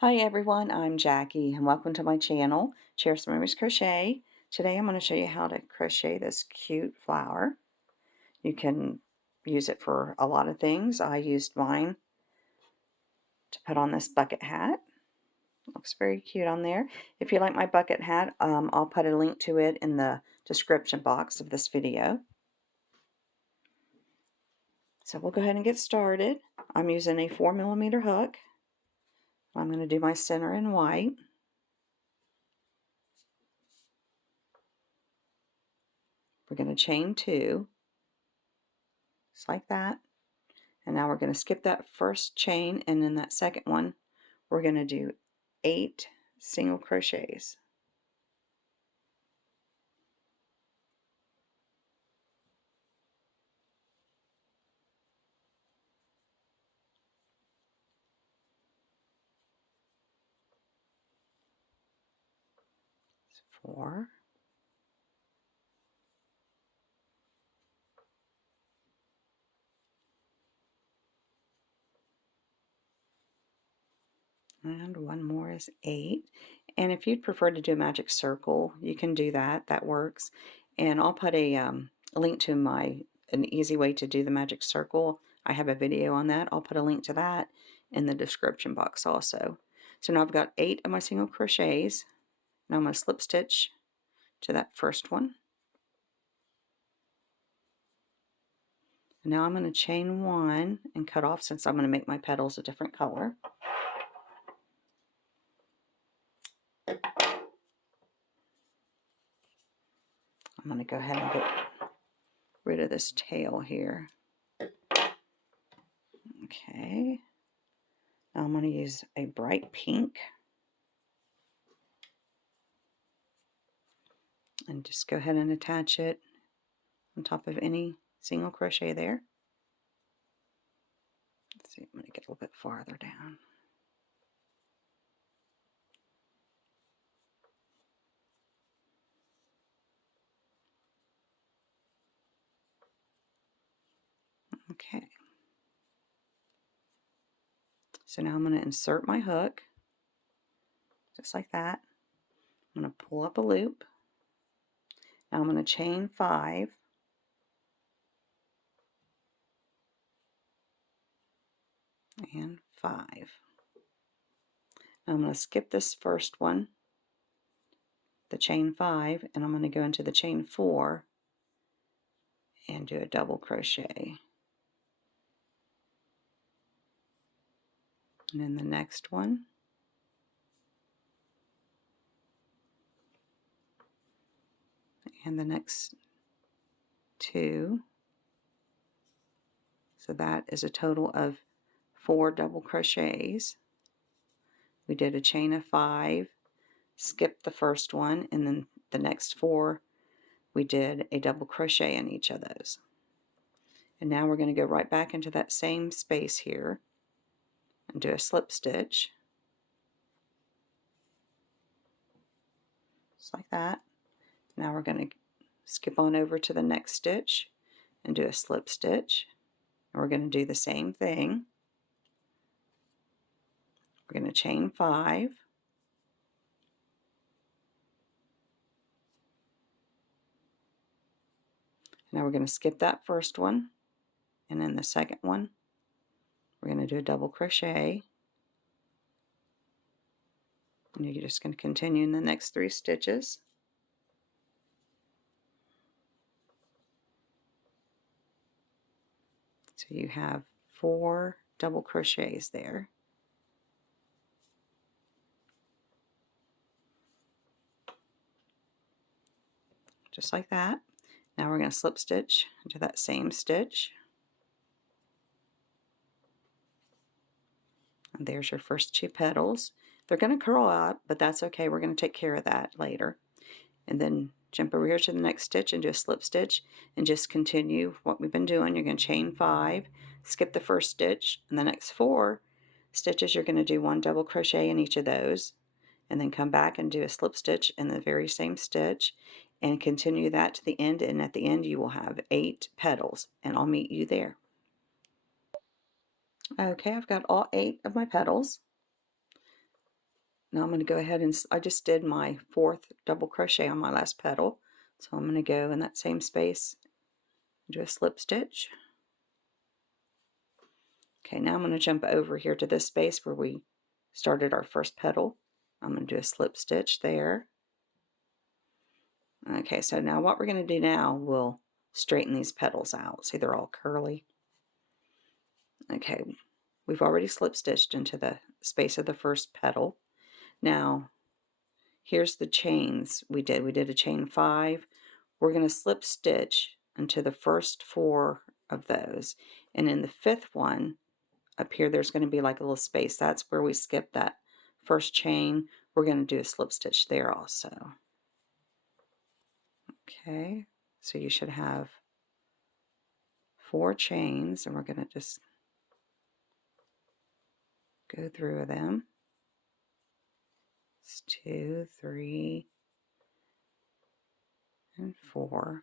Hi everyone, I'm Jackie and welcome to my channel, Cheers Memories Crochet. Today I'm going to show you how to crochet this cute flower. You can use it for a lot of things. I used mine to put on this bucket hat. Looks very cute on there. If you like my bucket hat, I'll put a link to it in the description box of this video. So we'll go ahead and get started. I'm using a 4mm hook. I'm going to do my center in white. We're going to chain 2, just like that. And now we're going to skip that first chain, and in that second one we're going to do 8 single crochets. That's 4, and one more is 8. And if you'd prefer to do a magic circle, you can do that. That works. And I'll put a link to an easy way to do the magic circle. I have a video on that. I'll put a link to that in the description box also. So now I've got 8 of my single crochets. Now I'm going to slip stitch to that first one. Now I'm going to chain 1 and cut off, since I'm going to make my petals a different color. I'm going to go ahead and get rid of this tail here. Okay. Now I'm going to use a bright pink. And just go ahead and attach it on top of any single crochet there. Let's see, I'm going to get a little bit farther down. Okay. So now I'm going to insert my hook, just like that. I'm going to pull up a loop. Now I'm going to chain 5. And 5. Now I'm going to skip this first one, the chain 5, and I'm going to go into the chain 4 and do a double crochet. And then the next one, and the next 2. So that is a total of 4 double crochets. We did a chain of 5, skipped the first one, and then the next 4 we did a double crochet in each of those. And now we're going to go right back into that same space here and do a slip stitch, just like that. Now we're going to skip on over to the next stitch and do a slip stitch, and we're going to do the same thing. We're going to chain 5, now we're going to skip that first one, and then the second one we're going to do a double crochet, and you're just going to continue in the next 3 stitches. So you have 4 double crochets there. Just like that. Now we're going to slip stitch into that same stitch. And there's your first 2 petals. They're going to curl up, but that's okay. We're going to take care of that later. And then jump over here to the next stitch and do a slip stitch and just continue what we've been doing. You're going to chain 5, skip the first stitch, and the next 4 stitches you're going to do 1 double crochet in each of those, and then come back and do a slip stitch in the very same stitch and continue that to the end, and at the end you will have 8 petals, and I'll meet you there. Okay, I've got all 8 of my petals. Now I'm going to go ahead and I just did my 4th double crochet on my last petal, so I'm going to go in that same space and do a slip stitch. Okay, now I'm going to jump over here to this space where we started our first petal. I'm going to do a slip stitch there. Okay, so now what we're going to do now, we'll straighten these petals out. See, they're all curly. Okay, we've already slip stitched into the space of the first petal. Now, here's the chains we did. We did a chain 5. We're going to slip stitch into the first 4 of those. And in the 5th one, up here, there's going to be like a little space. That's where we skipped that first chain. We're going to do a slip stitch there also. Okay, so you should have 4 chains, and we're going to just go through them. It's 2, 3, and 4.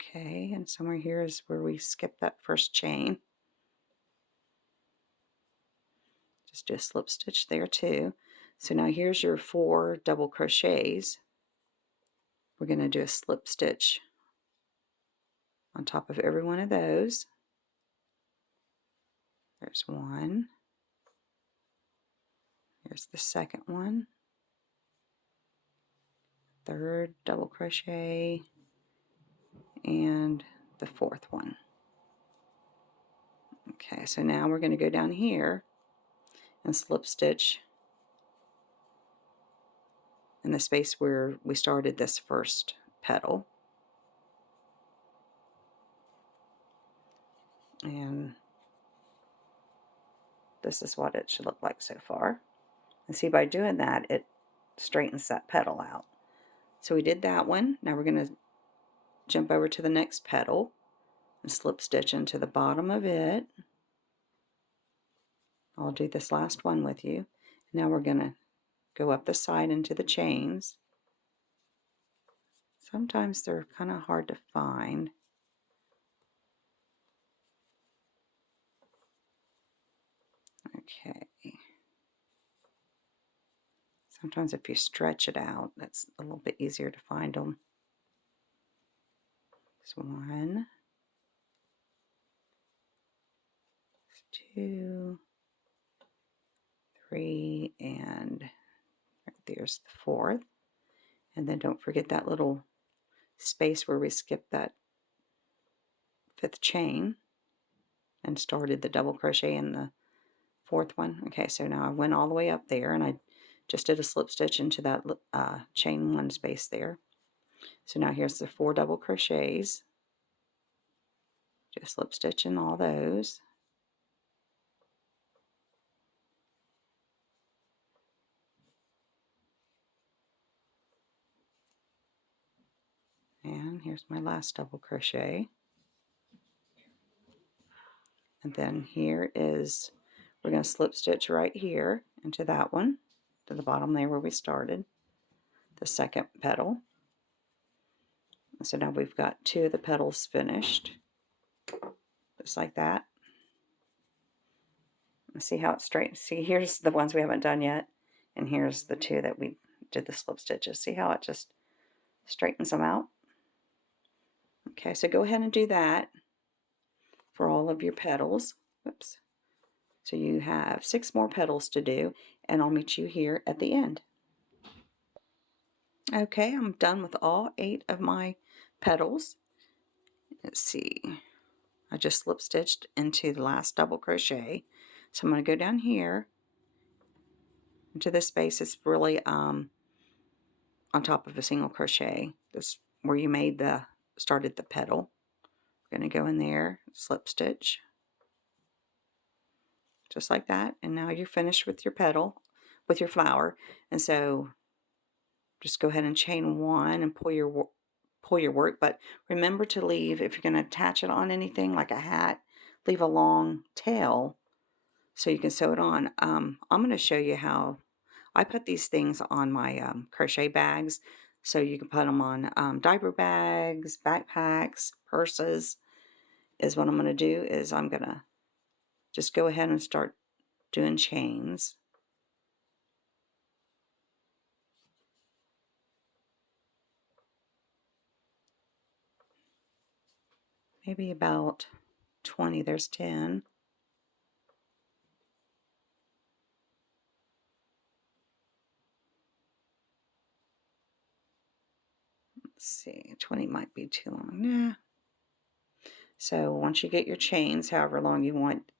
Okay, and somewhere here is where we skipped that first chain. Just do a slip stitch there too. So now here's your 4 double crochets. We're going to do a slip stitch on top of every one of those. There's one. Here's the second one. 3rd double crochet, and the 4th one. Okay, so now we're going to go down here and slip stitch in the space where we started this first petal. And this is what it should look like so far. And see, by doing that, it straightens that petal out. So we did that one. Now we're going to jump over to the next petal and slip stitch into the bottom of it. I'll do this last one with you. Now we're going to go up the side into the chains. Sometimes they're kind of hard to find. Okay. Sometimes if you stretch it out, that's a little bit easier to find them. There's 1, 2, 3, and right there's the 4th. And then don't forget that little space where we skipped that 5th chain and started the double crochet in the 4th one. Okay, so now I went all the way up there and I just did a slip stitch into that chain 1 space there. So now here's the 4 double crochets. Just slip stitch in all those. And here's my last double crochet. And then here is, we're going to slip stitch right here into that one, to the bottom there where we started, the second petal. So now we've got 2 of the petals finished, just like that. See how it's straight. See, here's the ones we haven't done yet, and here's the 2 that we did the slip stitches. See how it just straightens them out? Okay, so go ahead and do that for all of your petals. Whoops. So you have 6 more petals to do, and I'll meet you here at the end. Okay, I'm done with all 8 of my petals. Let's see. I just slip stitched into the last double crochet. So I'm going to go down here into this space. It's really on top of a single crochet. This where you made started the petal. I'm going to go in there, slip stitch, just like that. And now you're finished with your petal, with your flower. And so just go ahead and chain 1 and pull your work. But remember to leave, if you're going to attach it on anything like a hat, leave a long tail so you can sew it on. I'm going to show you how I put these things on my crochet bags, so you can put them on diaper bags, backpacks, purses. Is what I'm going to do is I'm going to just go ahead and start doing chains. Maybe about 20. There's 10. Let's see, 20 might be too long. Nah. So once you get your chains, however long you want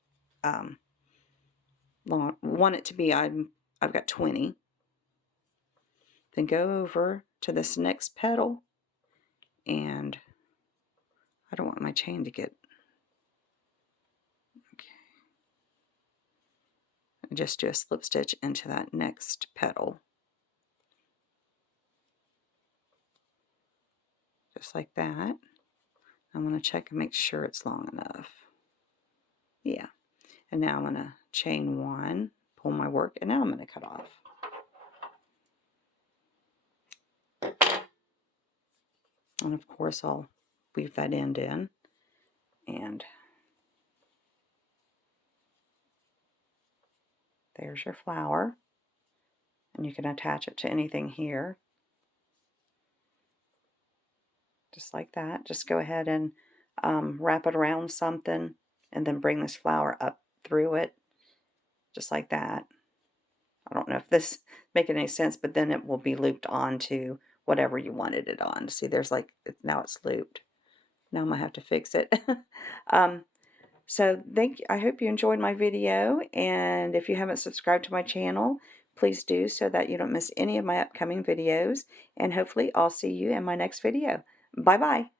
it to be, I've got 20. Then go over to this next petal, and I don't want my chain to get, okay. And just do a slip stitch into that next petal. Just like that. I'm going to check and make sure it's long enough. Yeah. And now I'm going to chain 1, pull my work, and now I'm going to cut off. And of course I'll weave that end in, and there's your flower, and you can attach it to anything here, just like that. Just go ahead and wrap it around something, and then bring this flower up through it, just like that. I don't know if this is making any sense, but then it will be looped onto whatever you wanted it on. See, there's like, now it's looped. Now I'm going to have to fix it. So I hope you enjoyed my video, and if you haven't subscribed to my channel, please do so that you don't miss any of my upcoming videos, and hopefully I'll see you in my next video. Bye-bye.